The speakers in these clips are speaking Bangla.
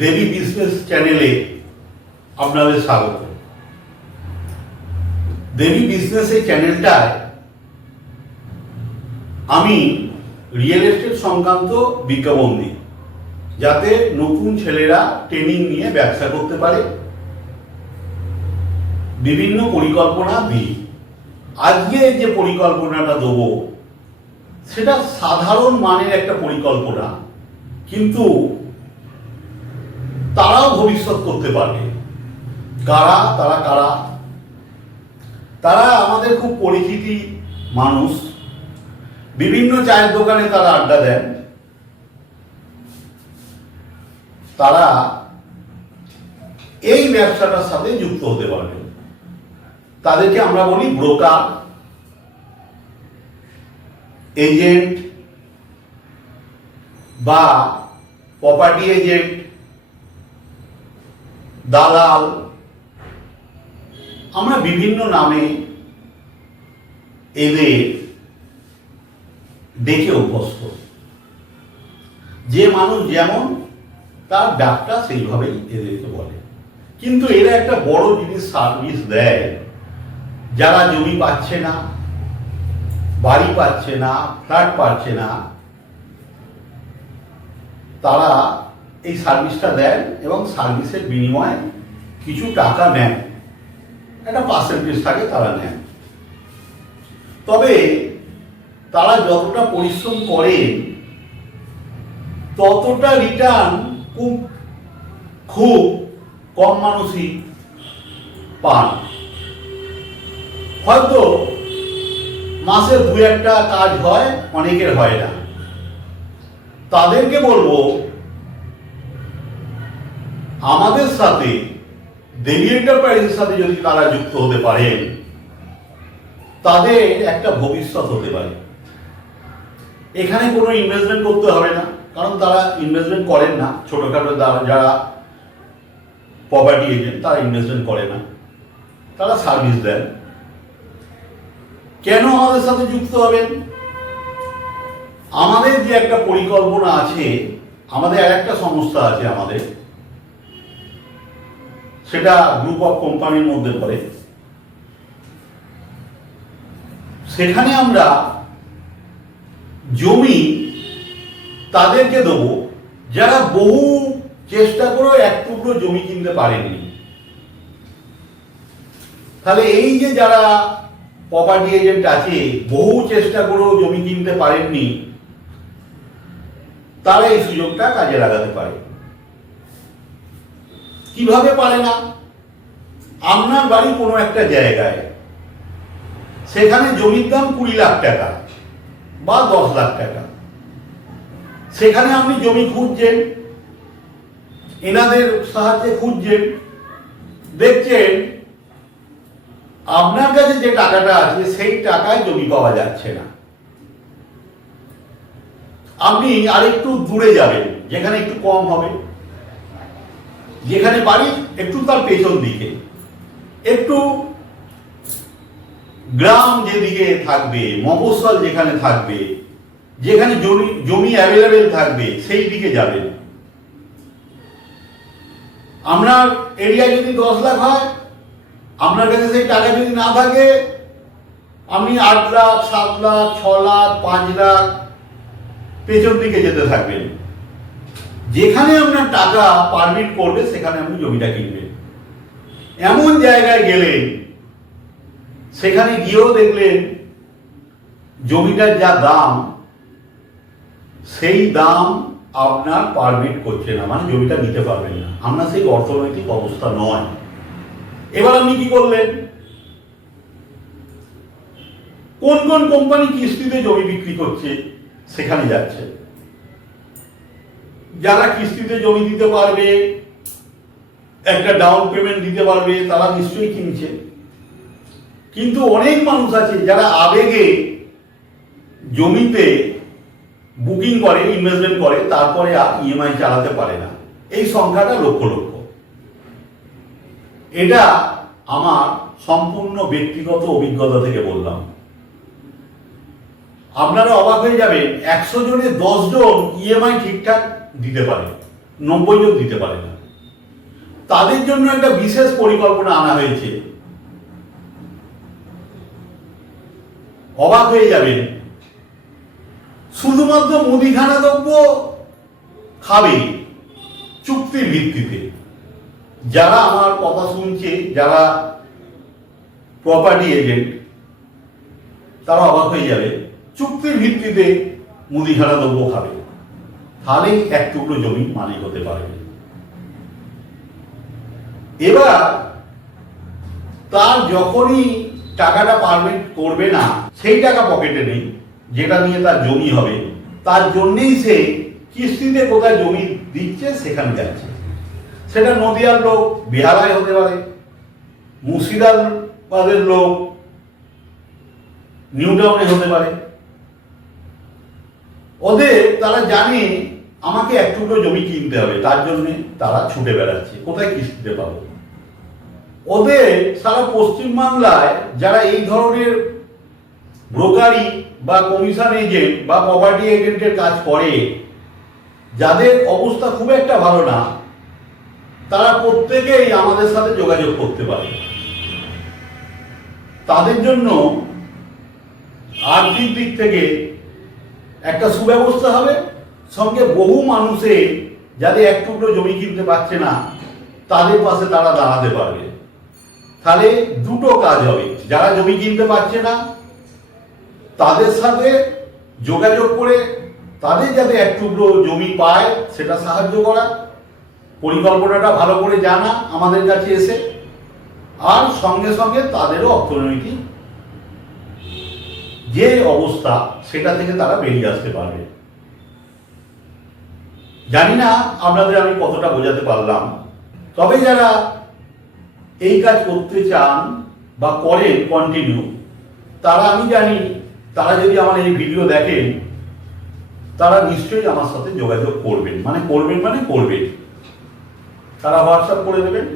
দেবী বিজনেস চ্যানেলে আপনাদের স্বাগত। দেবী বিজনেস এই চ্যানেলটায় আমি রিয়েল এস্টেট সংক্রান্ত বিজ্ঞাপন দিই, যাতে নতুন ছেলেরা ট্রেনিং নিয়ে ব্যবসা করতে পারে। বিভিন্ন পরিকল্পনা দিই। আজকে যে পরিকল্পনাটা দেবো সেটা সাধারণ মানের একটা পরিকল্পনা, কিন্তু তারাও ভবিষ্যৎ করতে পারবে। কারা তারা? তারা আমাদের খুব পরিচিতি মানুষ, বিভিন্ন চায়ের দোকানে তারা আড্ডা দেন। তারা এই ব্যবসাটার সাথে যুক্ত হতে পারবে। তাদেরকে আমরা বলি ব্রোকার, এজেন্ট বা প্রপার্টি এজেন্ট, দালাল। আমরা বিভিন্ন নামে এদের ডেকে অভ্যস্ত। যে মানুষ যেমন তার ডাকটা সেইভাবেই এদেরকে বলে। কিন্তু এরা একটা বড় জিনিস সার্ভিস দেয়। যারা জমি পাচ্ছে না, বাড়ি পাচ্ছে না, ফ্ল্যাট পাচ্ছে না, তারা এই সার্ভিসটা দেন এবং সার্ভিসের বিনিময়ে কিছু টাকা নেন, একটা পার্সেন্টেজ থাকে তারা নেন। তবে তারা যতটা পরিশ্রম করেন ততটা রিটার্ন খুব কম মানুষই পান। হয়তো মাসে দু একটা কাজ হয়, অনেকের হয় না। তাদেরকে বলবো আমাদের সাথে, দেবী এন্টারপ্রাইজের সাথে যদি তারা যুক্ত হতে পারেন, তাদের একটা ভবিষ্যৎ হতে পারে। এখানে কোনো ইনভেস্টমেন্ট করতে হবে না, কারণ তারা ইনভেস্টমেন্ট করেন না। ছোটখাটো যারা প্রপার্টি এজেন্ট তারা ইনভেস্টমেন্ট করে না, তারা সার্ভিস দেন। কেন আমাদের সাথে যুক্ত হবেন? আমাদের যে একটা পরিকল্পনা আছে, আমাদের আর একটা সংস্থা আছে, আমাদের সেটা গ্রুপ অফ কোম্পানির মধ্যে পড়ে। সেখানে আমরা জমি তাদেরকে দেবো যারা বহু চেষ্টা করেও এক টুকরো জমি কিনতে পারেননি। তাহলে এই যে যারা প্রপার্টি এজেন্ট আছে, বহু চেষ্টা করেও জমি কিনতে পারেননি, তারা এই সুযোগটা কাজে লাগাতে পারে। কিভাবে পারে না? আপনার বাড়ি কোনো একটা জায়গায়, সেখানে জমির দাম 20 লাখ টাকা বা 10 লাখ টাকা। সেখানে আপনি জমি খুঁজছেন, এনাদের সাহায্যে খুঁজছেন, দেখছেন আপনার কাছে যে টাকাটা আছে সেই টাকায় জমি পাওয়া যাচ্ছে না। আপনি আরেকটু দূরে যাবেন, যেখানে একটু কম হবে, যেখানে বাড়ি একটু তার পেছন দিকে, একটু গ্রাম যেদিকে থাকবে, মফস্বল যেখানে থাকবে, যেখানে জমি অ্যাভেলেবেল থাকবে, সেই দিকে যাবেন। আপনার এরিয়া যদি 10 লাখ হয়, আপনার কাছে সেই টাকা যদি না থাকে, আপনি 8 লাখ, 7 লাখ, 6 লাখ, 5 লাখ পেছন দিকে যেতে থাকবেন। যেখানে আপনার টাকা পারমিট করবে সেখানে আপনি জমিটা কিনবেন। এমন জায়গায় গেলেন, সেখানে গিয়েও দেখলেন জমিটার যা দাম, সেই দাম আপনার পারমিট করছে না, মানে জমিটা নিতে পারবেন না, আপনার সেই অর্থনৈতিক অবস্থা নয়। এবার আপনি কি করলেন? কোন কোন কোম্পানি কিস্তিতে জমি বিক্রি করছে সেখানে যাচ্ছে। যারা কিস্তিতে জমি দিতে পারবে, একটা ডাউন পেমেন্ট দিতে পারবে, তারা নিশ্চয়ই কিনছে। কিন্তু অনেক মানুষ আছে যারা আবেগে জমিতে বুকিং করে, ইনভেস্টমেন্ট করে, তারপরে আর ইএমআই চালাতে পারে না। এই সংখ্যাটা লক্ষ লক্ষ। এটা আমার সম্পূর্ণ ব্যক্তিগত অভিজ্ঞতা থেকে বললাম। আপনারা অবাক হয়ে যাবেন, 100 জনে 10 জন ইএমআই ঠিকঠাক দিতে পারে। 90 জন দিতে পারে না। তাদের জন্য একটা বিশেষ পরিকল্পনা আনা হয়েছে। অবাক হয়ে যাবেন, শুধুমাত্র মুদিখানা দ্রব্য খাবে চুক্তির ভিত্তিতে। যারা আমার কথা শুনছে, যারা প্রপার্টি এজেন্ট, তারা অবাক হয়ে যাবে, চুক্তির ভিত্তিতে মুদিখানা দ্রব্য খাবে, তাহলেই এক টুকরো জমি মালিক হতে পারবে। এবার তার যখনই টাকাটা পারমিট করবে না, সেই টাকা পকেটে নেই, যেটা নিয়ে তার জমি হবে, তার জন্যেই সে কিস্তিতে কোথায় জমি দিচ্ছে সেখানে যাচ্ছে। সেটা নদিয়ার লোক বিহারায় হতে পারে, মুর্শিদাবাদের লোক নিউ টাউনে হতে পারে। ওদের তারা জানে আমাকে এক টুকরো জমি কিনতে হবে, তার জন্য তারা ছুটে বেড়াচ্ছে কোথায় কিস্তিতে পাবো। ওদের সারা পশ্চিমবাংলায় যারা এই ধরনের ব্রোকারি বা কমিশন এজেন্ট বা প্রপার্টি এজেন্টের কাজ করে, যাদের অবস্থা খুব একটা ভালো না, তারা প্রত্যেকেই আমাদের সাথে যোগাযোগ করতে পারে। তাদের জন্য আর্থিক দিক থেকে একটা সুব্যবস্থা হবে, সঙ্গে বহু মানুষে যাদের এক টুকরো জমি কিনতে পারছে না, তাদের পাশে তারা দাঁড়াতে পারবে। তাহলে দুটো কাজ হবে, যারা জমি কিনতে পারছে না তাদের সাথে যোগাযোগ করে তাদের যাতে এক টুকরো জমি পায় সেটা সাহায্য করা, পরিকল্পনাটা ভালো করে জানা আমাদের কাছে এসে, আর সঙ্গে সঙ্গে তাদেরও অর্থনৈতিক যে অবস্থা সেটা থেকে তারা বেরিয়ে আসতে পারবে। জানি না আপনাদের আমি কতটা বোঝাতে পারলাম, তবে যারা এই কাজ করতে চান বা করেন কন্টিনিউ, তারা আমি জানি তারা যদি আমার এই ভিডিও দেখেন, তারা নিশ্চয়ই আমার সাথে যোগাযোগ করবেন, করবেন। তারা হোয়াটসঅ্যাপ করে দেবেন,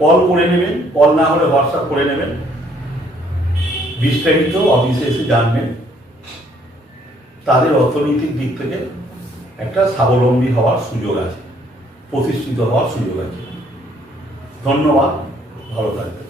কল করে নেবেন, কল না হলে হোয়াটসঅ্যাপ করে নেবেন, বিস্তারিত অফিসে এসে জানবেন। তাদের অর্থনৈতিক দিক থেকে একটা স্বাবলম্বী হওয়ার সুযোগ আছে, প্রতিষ্ঠিত হওয়ার সুযোগ আছে। ধন্যবাদ, ভালো থাকবেন।